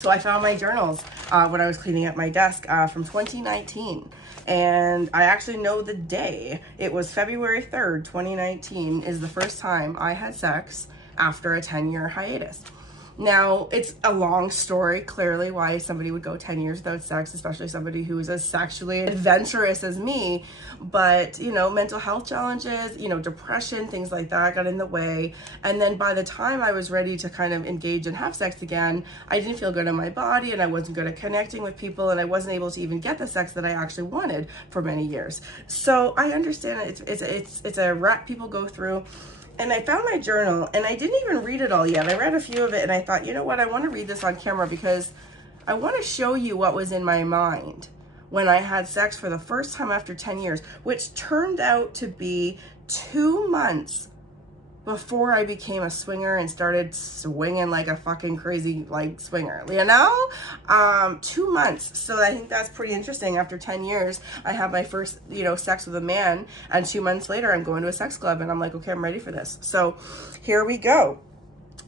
So I found my journals when I was cleaning up my desk from 2019. And I actually know the day. It was February 3rd, 2019 is the first time I had sex after a 10-year hiatus. Now, it's a long story, clearly, why somebody would go 10 years without sex, especially somebody who is as sexually adventurous as me. But, you know, mental health challenges, you know, depression, things like that got in the way. And then by the time I was ready to kind of engage and have sex again, I didn't feel good in my body, and I wasn't good at connecting with people, and I wasn't able to even get the sex that I actually wanted for many years. So I understand it's a rut people go through. And I found my journal, and I didn't even read it all yet. I read a few of it, and I thought, you know what, I want to read this on camera because I want to show you what was in my mind when I had sex for the first time after 10 years, which turned out to be 2 months before I became a swinger and started swinging like a fucking crazy like swinger, you know? 2 months. So I think that's pretty interesting. After 10 years, I have my first, you know, sex with a man, and 2 months later, I'm going to a sex club, and I'm like, okay, I'm ready for this. So here we go.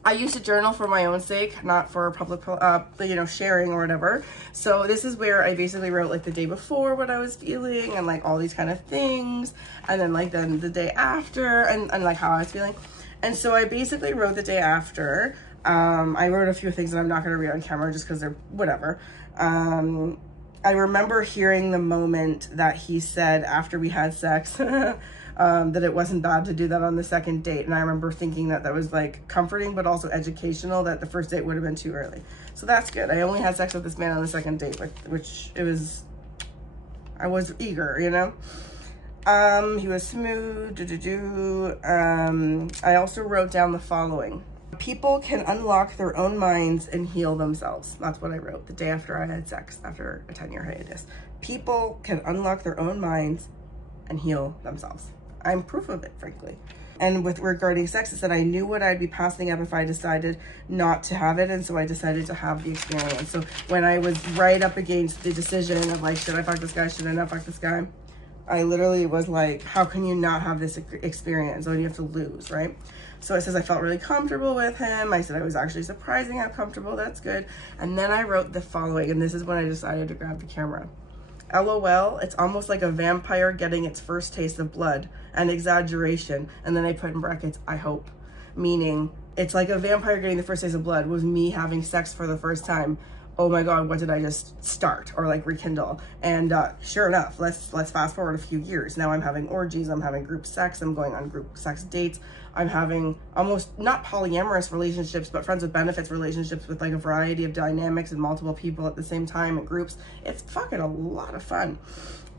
I used to journal for my own sake, not for public, you know, sharing or whatever. So this is where I basically wrote like the day before what I was feeling and like all these kind of things. And then like then the day after and like how I was feeling. And so I basically wrote the day after. I wrote a few things that I'm not going to read on camera just because they're whatever. I remember hearing the moment that he said after we had sex that it wasn't bad to do that on the second date. And I remember thinking that that was like comforting, but also educational, that the first date would have been too early. So that's good. I only had sex with this man on the second date, which it was, I was eager, you know? He was smooth, I also wrote down the following. People can unlock their own minds and heal themselves. That's what I wrote the day after I had sex, after a 10-year hiatus. People can unlock their own minds and heal themselves. I'm proof of it, frankly. And with regarding sex, it said I knew what I'd be passing up if I decided not to have it, and so I decided to have the experience. So when I was right up against the decision of like, should I fuck this guy, should I not fuck this guy? I literally was like, how can you not have this experience? What do you have to lose, right? So it says I felt really comfortable with him. I said I was actually surprising how comfortable, that's good. And then I wrote the following, and this is when I decided to grab the camera. LOL, it's almost like a vampire getting its first taste of blood, an exaggeration. And then I put in brackets, I hope, meaning it's like a vampire getting the first taste of blood was me having sex for the first time. Oh my God, what did I just start or like rekindle? And sure enough, let's fast forward a few years. Now I'm having orgies, I'm having group sex, I'm going on group sex dates. I'm having almost not polyamorous relationships, but friends with benefits relationships with like a variety of dynamics and multiple people at the same time in groups. It's fucking a lot of fun.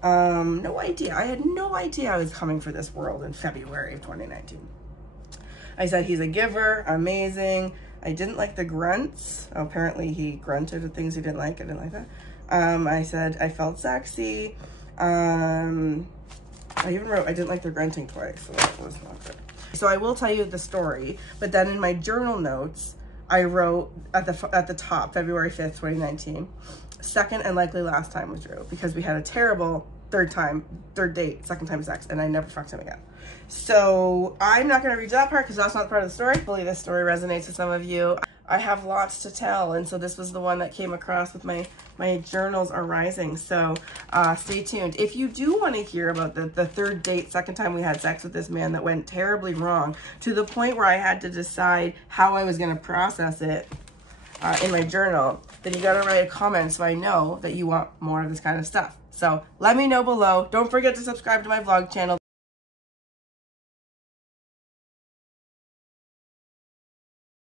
No idea. I had no idea I was coming for this world in February of 2019. I said he's a giver, amazing. I didn't like the grunts. Apparently he grunted at things he didn't like. I didn't like that. I said I felt sexy. I even wrote I didn't like the grunting twice, so that was not good. So I will tell you the story, but then in my journal notes, I wrote at the top, February 5th, 2019, second and likely last time with Drew, because we had a terrible third date, second time sex, and I never fucked him again. So I'm not going to read that part because that's not part of the story. Hopefully this story resonates with some of you. I have lots to tell, and so this was the one that came across with my journals are rising. So stay tuned. If you do want to hear about the third date, second time we had sex with this man that went terribly wrong to the point where I had to decide how I was going to process it in my journal, then you got to write a comment so I know that you want more of this kind of stuff. So let me know below. Don't forget to subscribe to my vlog channel.